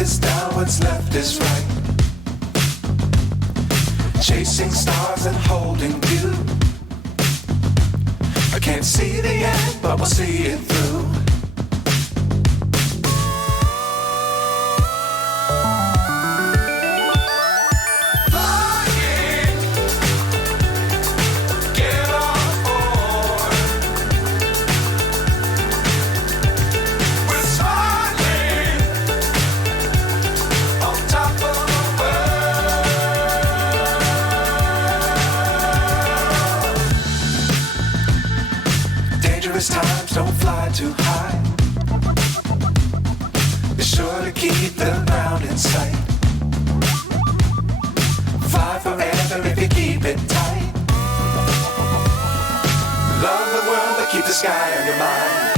is down, what's left is right. Chasing stars and holding you. I can't see the end, but we'll see it through. Times don't fly too high. Be sure to keep the ground in sight. Fly forever if you keep it tight. Love the world, but keep the sky on your mind.